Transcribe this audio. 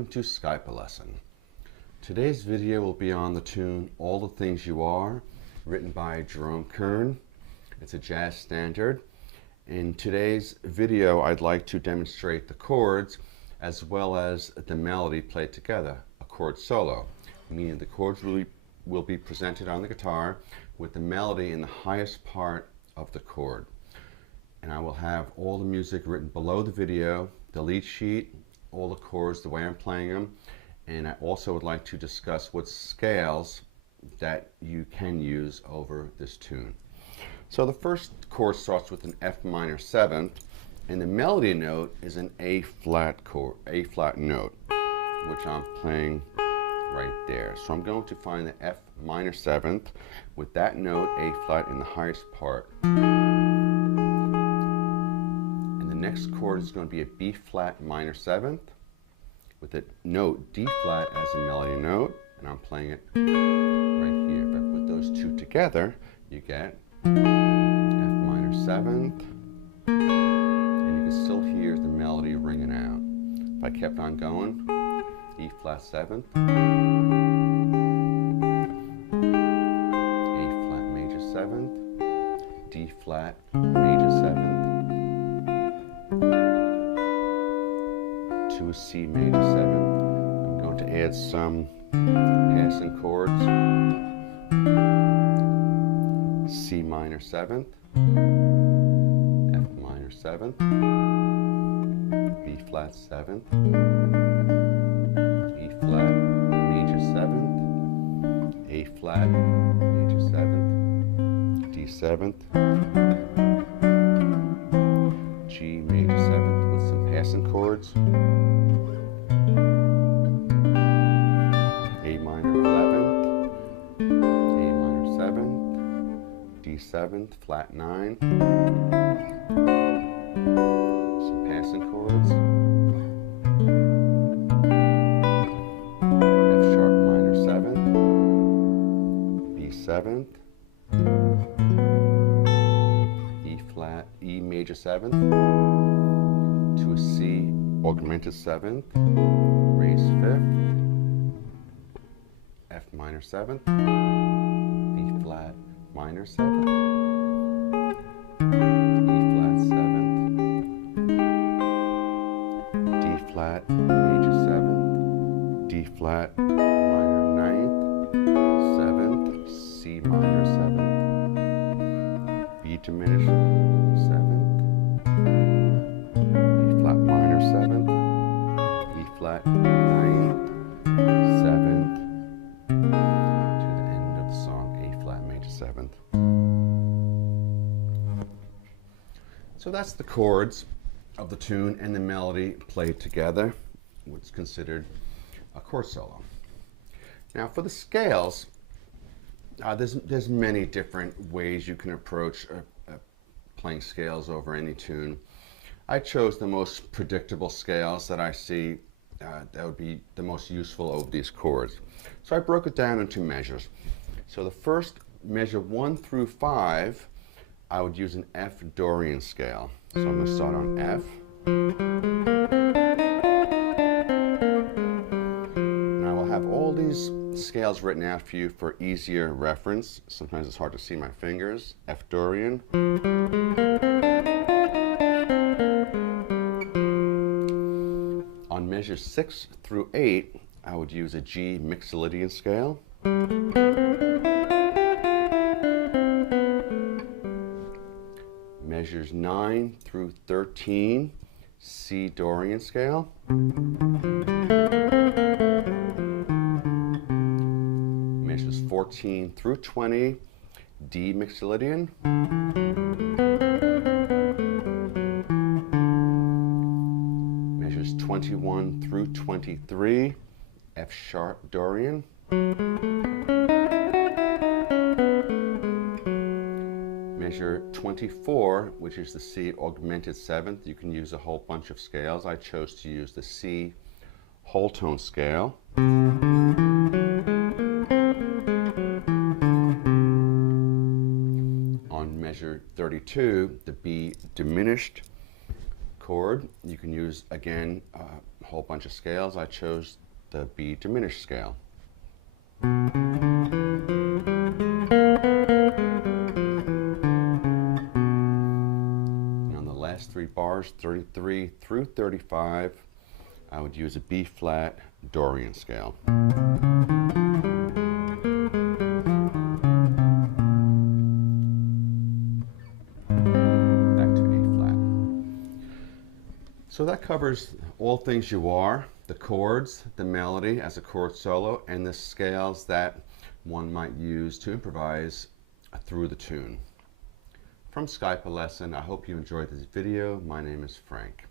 welcome to Skype a Lesson. Today's video will be on the tune All the Things You Are, written by Jerome Kern. It's a jazz standard. In today's video, I'd like to demonstrate the chords as well as the melody played together, a chord solo, meaning the chords will be presented on the guitar with the melody in the highest part of the chord. And I will have all the music written below the video, the lead sheet, all the chords, the way I'm playing them, and I also would like to discuss what scales that you can use over this tune. So the first chord starts with an F minor seventh, and the melody note is an A flat chord, A flat note, which I'm playing right there. So I'm going to find the F minor seventh with that note, A flat, in the highest part. And the next chord is going to be a B flat minor seventh with the note D flat as a melody note, and I'm playing it right here. If I put those two together, you get F minor seventh, and you can still hear the melody ringing out. If I kept on going, E flat seventh, A flat major seventh, D flat major seventh, to a C major seventh. I'm going to add some passing chords. C minor seventh, F minor seventh, B flat seventh, E flat major seventh, A flat major seventh, D seventh, G major seventh with some passing chords, A minor 11th, A minor 7th, D 7th, flat 9, some passing chords, F sharp minor 7th, B 7th, E flat, E major 7th, to a C augmented 7th, raise 5th, F minor 7th, B flat minor 7th, E flat 7th, D flat major 7th, D flat minor 9th, 7th, C minor 7th, B diminished 7th, B flat minor 7th, E flat 9th, 7th, to the end of the song, A flat major 7th. So that's the chords of the tune and the melody played together, what's considered a chord solo. Now for the scales, there's many different ways you can approach playing scales over any tune. I chose the most predictable scales that I see that would be the most useful over these chords. So I broke it down into measures. So the first measure 1 through 5, I would use an F Dorian scale. So I'm going to start on F. And I will have all these scales written out for you for easier reference. Sometimes it's hard to see my fingers. F Dorian. On measures 6 through 8, I would use a G Mixolydian scale. Measures 9 through 13, C Dorian scale. Measures 14 through 20, D Mixolydian. Measures 21 through 23, F sharp Dorian. Measure 24, which is the C augmented 7th. You can use a whole bunch of scales. I chose to use the C whole tone scale. On measure 32, the B diminished chord, you can use, again, a whole bunch of scales. I chose the B diminished scale. And on the last 3 bars, 33 through 35, I would use a B flat Dorian scale. So that covers All Things You Are, the chords, the melody as a chord solo, and the scales that one might use to improvise through the tune. From Skype a Lesson, I hope you enjoyed this video. My name is Frank.